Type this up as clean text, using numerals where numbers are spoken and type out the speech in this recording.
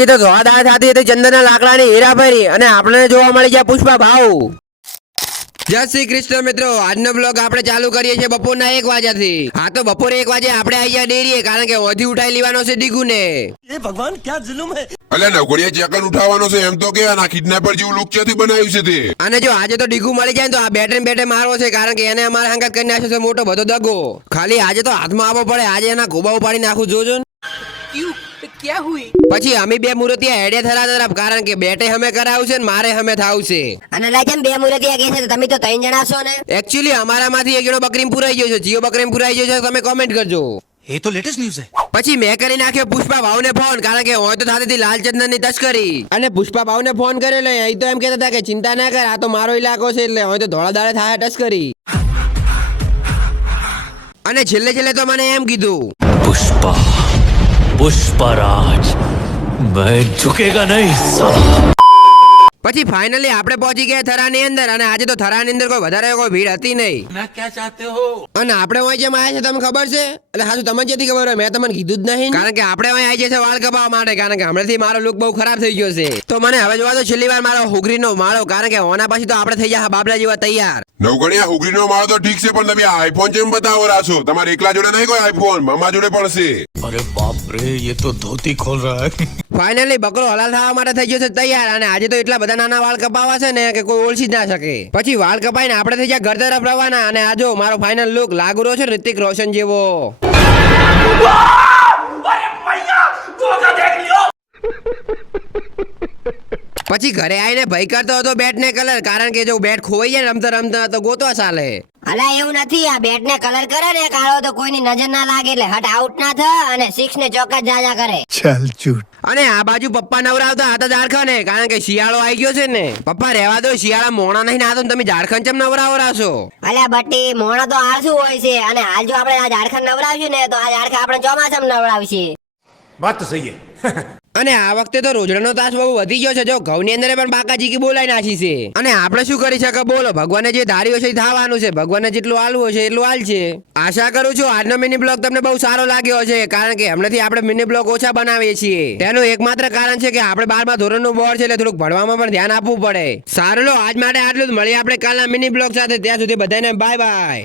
આજે તો ધોળાધાર થતી હતી ચંદનના લાકડાની હેરાફેરી અને આપણને જોવા મળી ગયા પુષ્પા ભાવ। જય શ્રી કૃષ્ણ મિત્રો, આજનો બ્લોગ આપણે ચાલુ કરીએ છીએ બપોરના 1 વાગ્યાથી। હા તો બપોરે 1 વાગે આપણે આવી ગયા ડેરીએ, કારણ કે ઓધી ઉઠાઈ લેવાનો છે ડીગુને। એ ભગવાન ક્યાં જુલુમ હે। અલ્યા નવગણિયા ચેકન ઉઠાવવાનો છે એમ તો કે આ કિડનેપર જેવું લુક ક્યાંથી બનાવ્યું છે તે। અને જો આજે તો ડીગુ મળી જાય ને તો આ બેટે મારવો છે, કારણ કે એને અમારા હંગાત કરી નાખ્યો છે મોટો બધો દગો। ખાલી આજે તો હાથમાં આવવો પડે, આજે એના ગોબા ઉપાડી નાખું જોજો ને। क्या हुई? પછી અમે બે મુરતિયા હેડે થરા તરફ, કારણ કે બેટે હમે કરાવું છે ને મારે હમે થાવું છે। અને લાજમ બે મુરતિયા કે છે, તમે તો 3 જણા છો ને। એકચ્યુઅલી અમારામાંથી એક જણો બકરીમ પુરાઈ ગયો છે, જીઓ બકરીમ પુરાઈ ગયો છે, તમે કોમેન્ટ કરજો। ये तो लेटेस्ट न्यूज़ है। પછી મેં કરી નાખ્યો પુષ્પા ભાવને ફોન, કારણ કે હોય તો થતી હતી લાલચંદનની તસ્કરી। અને પુષ્પા ભાવને ફોન કર્યો એટલે અહીં તો એમ કહેતા હતા કે ચિંતા ના કર, આ તો મારો ઇલાકો છે, એટલે હોય તો ધોળા દાડે થાય તસ્કરી। અને છેલ્લે તો મને એમ કીધું, पुष्पा पुष्पराज मैं झुकेगा नहीं साला। પછી ફાઇનલી આપણે પહોંચી ગયા થરાની અંદર। અને આજે તો થરાની અંદર કોઈ વધારે કોઈ ભીડ હતી નહીં। ना क्या चाहते हो? અને આપણે અહીં જેમ આવ્યા છે તમને ખબર છે? એટલે હાજુ તમને જેથી ખબર હોય, મેં તમને કીધું જ નહીં, કારણ કે આપણે અહીં આવી જશે વાળ કપાવવા માટે, કારણ કે હમણાંથી મારો લુક બહુ ખરાબ થઈ ગયો છે। તો મને હવે જોવા તો છેલ્લી વાર મારો હુગરીનો માળો, કારણ કે ઓના પછી તો આપણે થઈ ગયા બાબલા જેવા તૈયાર। નવગણિયા હુગરીનો માળો તો ઠીક છે, પણ તમે આઈફોન જેમ બતાવો રહ્યા છો। તમારે એકલા જોડે નહીં કોઈ આઈફોન, મામા જોડે પણ છે। अरे बाप रे, ये तो धोती खोल रहा है। ફાઇનલી બકરો હલાલ થવા માટે થઈ ગયો છે તૈયાર। અને આજે તો એટલા બધા નાના વાળ કપાવા છે ને કે કોઈ ઓળખી જ ના શકે। પછી વાળ કપાઈને આપણે થઈ ગયા ઘર તરફ રવાના। અને આ જો મારો ફાઇનલ લુક લાગુ રહ્યો છે ઋતિક રોશન જેવો। પછી ઘરે આવીને ભય કરતો હતો બેટ ને કલર, કારણ કે જો બેટ ખોવાઈ જાય રમતા રમતા તો ગોતવા ચાલે। અલા એવું નથી, આ બેટ ને કલર કરે ને કાળો તો કોઈની નજર ના લાગે, એટલે હટ આઉટ ના થાય અને 6 ને ચોક્કસ જાજા કરે। चल झूठ। અને આ બાજુ પપ્પા નવરાવતા હતા ઝારખંડ, કારણ કે શિયાળો આવી ગયો છે ને। પપ્પા રહેવા દો, શિયાળા મોણા નહીં ના તો તમે ઝારખંડ ચમ નવરાવો રાશો? અલ્યા બટ્ટી, મોણા તો આળસુ હોય છે, અને હાલ જો આપણે આ ઝારખંડ નવરાવશું ને તો આ ઝારખંડ આપણે ચોમાસામાં નવરાવશે। बात तो सही है। અને આ વખતે તો રોજડાનો તાસ બહુ વધી ગયો છે। જો ઘઉંની અંદર પણ બાકાજી કી બોલાઈ નાખી છે। અને આપણે શું કરી શકે બોલો? ભગવાને જે ધાર્યું છે એ થવાનું છે, ભગવાને જેટલું આલવું છે એટલું આલ છે। આશા કરું છું આજનો મિની બ્લોગ તમને બહુ સારો લાગ્યો છે, કારણ કે હમણાંથી આપણે મિની બ્લોગ ઓછા બનાવીએ છીએ। તેનું એકમાત્ર કારણ છે કે આપણે 12મા ધોરણનું બોર્ડ છે, એટલે થોડુંક ભણવામાં પણ ધ્યાન આપવું પડે। સારું લો, આજ માટે આટલું જ, મળીએ આપણે કાલના મિની બ્લોગ સાથે। ત્યાં સુધી બધાને બાય બાય।